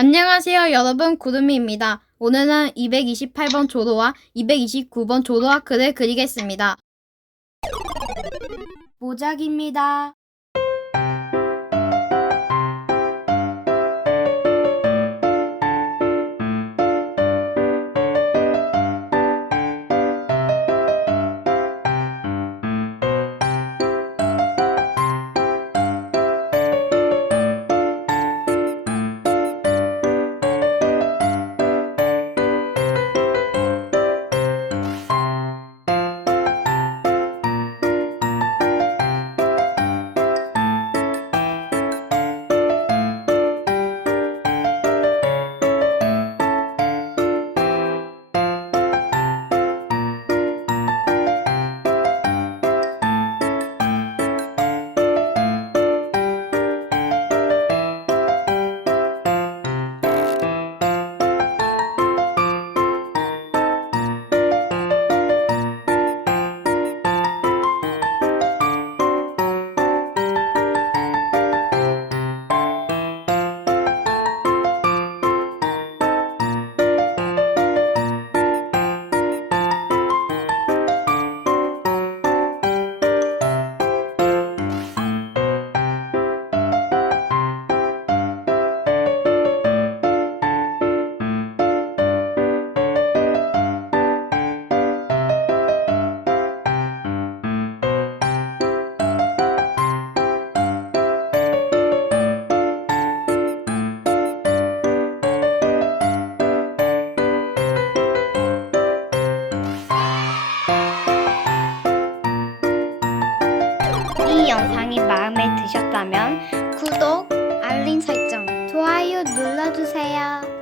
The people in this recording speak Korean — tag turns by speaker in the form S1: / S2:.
S1: 안녕하세요, 여러분. 구름이입니다. 오늘은 228번 조로와 229번 조로와 글을 그리겠습니다. 모작입니다.
S2: 마음에 드셨다면
S1: 구독, 알림 설정,
S2: 좋아요 눌러주세요.